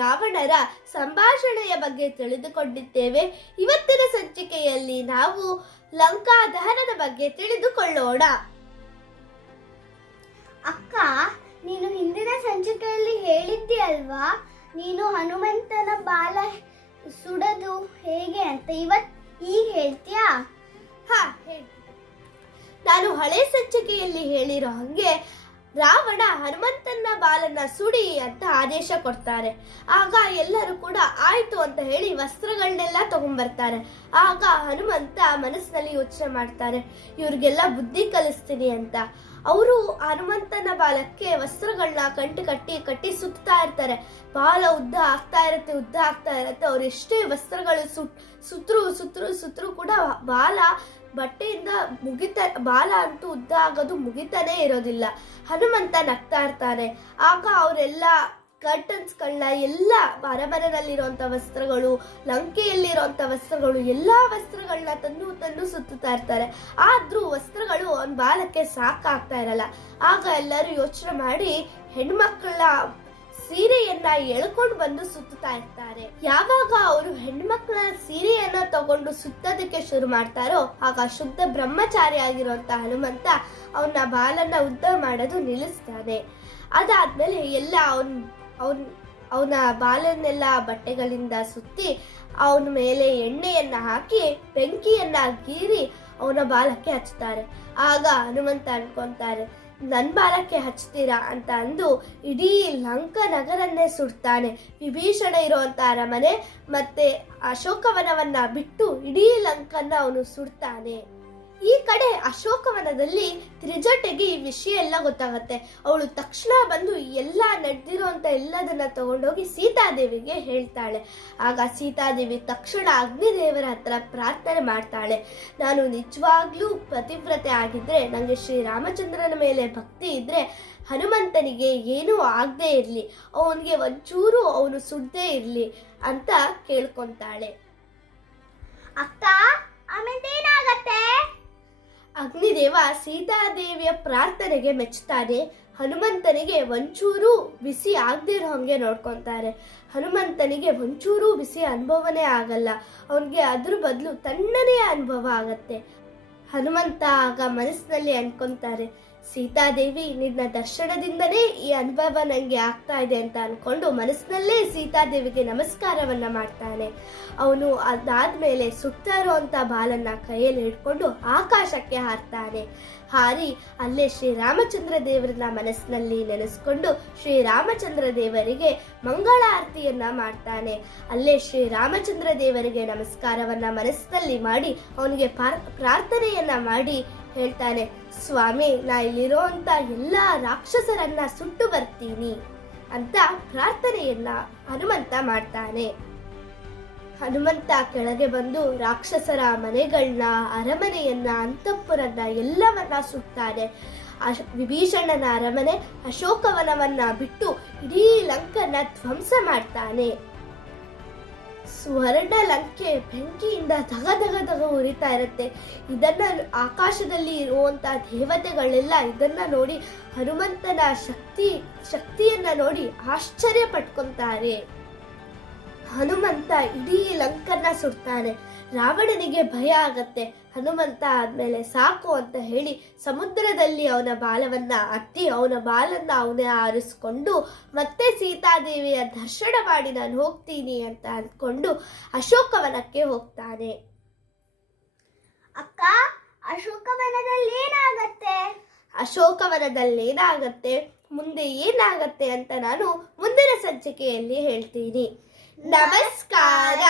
ರಾವಣರ ಸಂಭಾಷಣೆಯ ಬಗ್ಗೆ ತಿಳಿದುಕೊಂಡಿದ್ದೇವೆ. ಇವತ್ತಿನ ಸಂಚಿಕೆಯಲ್ಲಿ ನಾವು ಲಂಕಾ ದಹನದ ಬಗ್ಗೆ ತಿಳಿದುಕೊಳ್ಳೋಣ. ಅಕ್ಕ ನೀನು ಹಿಂದಿನ ಸಂಚಿಕೆಯಲ್ಲಿ ಹೇಳಿದ್ದಿ ಅಲ್ವಾ ನೀನು ಹನುಮಂತನ ಬಾಲ ಸುಡದು ಹೇಗೆ ಅಂತ ಇವತ್ ಈಗ ಹೇಳ್ತೀಯಾ? ಹಾ ನಾನು ಹಳೆ ಸಂಚಿಕೆಯಲ್ಲಿ ಹೇಳಿರೋ ಹಂಗೆ ರಾವಣ ಹನುಮಂತನ ಬಾಲನ್ನ ಸುಡಿ ಅಂತ ಆದೇಶ ಕೊಡ್ತಾರೆ. ಆಗ ಎಲ್ಲರೂ ಕೂಡ ಆಯ್ತು ಅಂತ ಹೇಳಿ ವಸ್ತ್ರಗಳನ್ನೆಲ್ಲ ತಗೊಂಡ್ಬರ್ತಾರೆ ಆಗ ಹನುಮಂತ ಮನಸ್ಸಿನಲ್ಲಿ ಯೋಚನೆ ಮಾಡ್ತಾರೆ, ಇವ್ರಿಗೆಲ್ಲ ಬುದ್ಧಿ ಕಲಿಸ್ತೀನಿ ಅಂತ. ಅವರು ಹನುಮಂತನ ಬಾಲಕ್ಕೆ ವಸ್ತ್ರಗಳನ್ನ ಕಂಟು ಕಟ್ಟಿ ಕಟ್ಟಿ ಸುತ್ತಾ ಇರ್ತಾರೆ. ಬಾಲ ಉದ್ದ ಆಗ್ತಾ ಇರುತ್ತೆ, ಉದ್ದ ಆಗ್ತಾ ಇರುತ್ತೆ. ಅವ್ರು ಎಷ್ಟೇ ವಸ್ತ್ರಗಳು ಸುಟ್ ಸುತ್ತರೂ ಸುತ್ತರೂ ಸುತ್ತರೂ ಕೂಡ ಬಾಲ ಬಟ್ಟೆಯಿಂದ ಮುಗಿತ, ಬಾಲ ಅಂತೂ ಉದ್ದ ಆಗೋದು ಮುಗಿತಾನೇ ಇರೋದಿಲ್ಲ. ಹನುಮಂತ ನಗ್ತಾ ಇರ್ತಾನೆ. ಆಗ ಅವರೆಲ್ಲ ಕರ್ಟನ್ಸ್ಗಳನ್ನ ಎಲ್ಲ ಅರಮನೆಯಲ್ಲಿರುವಂಥ ವಸ್ತ್ರಗಳು ಲಂಕೆಯಲ್ಲಿರುವಂಥ ವಸ್ತ್ರಗಳು, ಎಲ್ಲ ವಸ್ತ್ರಗಳನ್ನ ತಂದು ತಂದು ಸುತ್ತುತ್ತಾ ಇರ್ತಾರೆ. ಆದ್ರೂ ವಸ್ತ್ರಗಳು ಅವನ ಬಾಲಕ್ಕೆ ಸಾಕಾಗ್ತಾ ಇರಲ್ಲ. ಆಗ ಎಲ್ಲರೂ ಯೋಚನೆ ಮಾಡಿ ಹೆಣ್ಮಕ್ಕಳ ಸೀರೆಯನ್ನ ಎಳ್ಕೊಂಡು ಬಂದು ಸುತ್ತುತ್ತಾ ಇರ್ತಾರೆ. ಯಾವಾಗ ಅವರು ಹೆಣ್ಮಕ್ಳ ಸೀರೆಯನ್ನ ತಗೊಂಡು ಸುತ್ತೋದಕ್ಕೆ ಶುರು ಮಾಡ್ತಾರೋ, ಆಗ ಶುದ್ಧ ಬ್ರಹ್ಮಚಾರಿ ಆಗಿರುವಂತ ಹನುಮಂತ ಅವನ ಬಾಲನ್ನ ಉದ್ದ ಮಾಡೋದು ನಿಲ್ಲಿಸ್ತಾನೆ. ಅದಾದ್ಮೇಲೆ ಎಲ್ಲ ಅವನ್ ಅವನ್, ಅವನ ಬಾಲನ್ನೆಲ್ಲ ಬಟ್ಟೆಗಳಿಂದ ಸುತ್ತಿ ಅವನ ಮೇಲೆ ಎಣ್ಣೆಯನ್ನ ಹಾಕಿ, ಬೆಂಕಿಯನ್ನ ಗೀರಿ ಅವನ ಬಾಲಕ್ಕೆ ಹಚ್ತಾರೆ ಆಗ ಹನುಮಂತ ಅನ್ಕೊಂತಾರೆ ನನ್ನ ಬಾಲಕ್ಕೆ ಹಚ್ತೀರಾ? ಅಂತ ಅಂದು ಇಡೀ ಲಂಕ ನಗರನ್ನೇ ಸುಡ್ತಾನೆ. ವಿಭೀಷಣ ಇರುವಂತ ಅರಮನೆ ಮತ್ತೆ ಅಶೋಕವನವನ್ನ ಬಿಟ್ಟು ಇಡೀ ಲಂಕನ್ನ ಅವನು ಸುಡ್ತಾನೆ. ಈ ಕಡೆ ಅಶೋಕವನದಲ್ಲಿ ತ್ರಿಜಟೆಗೆ ಈ ವಿಷಯ ಎಲ್ಲ ಗೊತ್ತಾಗತ್ತೆ. ಅವಳು ತಕ್ಷಣ ಬಂದು ಎಲ್ಲ ನಡೆದಿರುವಂತ ಎಲ್ಲದನ್ನ ತಗೊಂಡೋಗಿ ಸೀತಾದೇವಿಗೆ ಹೇಳ್ತಾಳೆ. ಆಗ ಸೀತಾದೇವಿ ತಕ್ಷಣ ಅಗ್ನಿದೇವರ ಹತ್ರ ಪ್ರಾರ್ಥನೆ ಮಾಡ್ತಾಳೆ. ನಾನು ನಿಜವಾಗ್ಲೂ ಪತಿವ್ರತೆ ಆಗಿದ್ರೆ ನನಗೆ ಶ್ರೀರಾಮಚಂದ್ರನ ಮೇಲೆ ಭಕ್ತಿ ಇದ್ರೆ ಹನುಮಂತನಿಗೆ ಏನೂ ಆಗದೇ ಇರಲಿ. ಅವನಿಗೆ ಒಂಚೂರು ಅವನು ಸುಡದೇ ಇರಲಿ ಅಂತ ಕೇಳ್ಕೊಂತಾಳೆ. ಅಕ್ಕ, ಆಮೇಲೆ ಏನಾಗತ್ತೆ? ಅಗ್ನಿದೇವ ಸೀತಾದೇವಿಯ ಪ್ರಾರ್ಥನೆಗೆ ಮೆಚ್ಚುತ್ತಾನೆ. ಹನುಮಂತನಿಗೆ ಒಂಚೂರು ಬಿಸಿ ಆಗದೇ ಇರೋ ಹಂಗೆ ನೋಡ್ಕೊತಾರೆ. ಹನುಮಂತನಿಗೆ ಒಂಚೂರು ಬಿಸಿ ಅನುಭವನೇ ಆಗಲ್ಲ. ಅವನಿಗೆ ಅದ್ರ ಬದಲು ತಣ್ಣನೆಯ ಅನುಭವ ಆಗತ್ತೆ. ಹನುಮಂತ ಆಗ ಮನಸ್ಸಿನಲ್ಲಿ ಅನ್ಕೊಂತಾರೆ ಸೀತಾದೇವಿ ನಿನ್ನ ದರ್ಶನದಿಂದನೇ ಈ ಅನುಭವ ನನಗೆ ಆಗ್ತಾ ಇದೆ ಅಂತ ಅಂದ್ಕೊಂಡು ಮನಸ್ಸಿನಲ್ಲೇ ಸೀತಾದೇವಿಗೆ ನಮಸ್ಕಾರವನ್ನ ಮಾಡ್ತಾನೆ. ಅವನು ಅದಾದ್ಮೇಲೆ ಸುತ್ತಾ ಇರುವಂತ ಬಾಲನ್ನ ಕೈಯಲ್ಲಿ ಹಿಡ್ಕೊಂಡು ಆಕಾಶಕ್ಕೆ ಹಾರ್ತಾನೆ. ಹಾರಿ ಅಲ್ಲೇ ಶ್ರೀರಾಮಚಂದ್ರ ದೇವರನ್ನ ಮನಸ್ಸಿನಲ್ಲಿ ನೆನೆಸ್ಕೊಂಡು ಶ್ರೀರಾಮಚಂದ್ರ ದೇವರಿಗೆ ಮಂಗಳಾರತಿಯನ್ನ ಮಾಡ್ತಾನೆ. ಅಲ್ಲೇ ಶ್ರೀರಾಮಚಂದ್ರ ದೇವರಿಗೆ ನಮಸ್ಕಾರವನ್ನ ಮನಸ್ಸಿನಲ್ಲಿ ಮಾಡಿ ಅವನಿಗೆ ಪಾರ್- ಪ್ರಾರ್ಥನೆಯನ್ನ ಮಾಡಿ ಹೇಳ್ತಾನೆ, ಸ್ವಾಮಿ, ನಾ ಇಲ್ಲಿರೋಂಥ ಎಲ್ಲ ರಾಕ್ಷಸರನ್ನ ಸುಟ್ಟು ಬರ್ತೀನಿ ಅಂತ ಪ್ರಾರ್ಥನೆಯನ್ನ ಹನುಮಂತ ಮಾಡ್ತಾನೆ. ಹನುಮಂತ ಕೆಳಗೆ ಬಂದು ರಾಕ್ಷಸರ ಮನೆಗಳನ್ನ ಅರಮನೆಯನ್ನ, ಅಂತಃಪುರನ್ನ ಎಲ್ಲವನ್ನ ಸುಟ್ಟಾನೆ ಅಶ್- ವಿಭೀಷಣನ ಅರಮನೆ ಅಶೋಕವನವನ್ನ ಬಿಟ್ಟು ಇಡೀ ಲಂಕನ್ನ ಧ್ವಂಸ ಮಾಡ್ತಾನೆ. ಸ್ವರ್ಣ ಲಂಕೆ ಬೆಂಕಿಯಿಂದ ಧಗ ಧಗ ಧಗ ಉರಿತಾ ಇರುತ್ತೆ. ಇದನ್ನ ಆಕಾಶದಲ್ಲಿ ಇರುವಂತ ದೇವತೆಗಳೆಲ್ಲ ಇದನ್ನ ನೋಡಿ ಹನುಮಂತನ ಶಕ್ತಿ, ಶಕ್ತಿಯನ್ನ ನೋಡಿ ಆಶ್ಚರ್ಯ ಪಟ್ಕೊಂತಾರೆ ಹನುಮಂತ ಇಡೀ ಲಂಕನ್ನ ಸುಡ್ತಾನೆ. ರಾವಣನಿಗೆ ಭಯ ಆಗತ್ತೆ. ಹನುಮಂತ ಆದ್ಮೇಲೆ ಸಾಕು ಅಂತ ಹೇಳಿ ಸಮುದ್ರದಲ್ಲಿ ಅವನ ಬಾಲವನ್ನ ಅತ್ತಿ ಅವನ ಬಾಲನ್ನ ಅವನೇ ಆರಿಸ್ಕೊಂಡು ಮತ್ತೆ ಸೀತಾದೇವಿಯ ದರ್ಶನ ಮಾಡಿ ನಾನು ಹೋಗ್ತೀನಿ ಅಂತ ಅಂದ್ಕೊಂಡು ಅಶೋಕವನಕ್ಕೆ ಹೋಗ್ತಾನೆ. ಅಕ್ಕ ಅಶೋಕವನದಲ್ಲಿ ಏನಾಗತ್ತೆ ಅಶೋಕವನದಲ್ಲಿ ಏನಾಗತ್ತೆ ಮುಂದೆ ಏನಾಗತ್ತೆ ಅಂತ ನಾನು ಮುಂದಿನ ಸಂಚಿಕೆಯಲ್ಲಿ ಹೇಳ್ತೀನಿ. ನಮಸ್ಕಾರ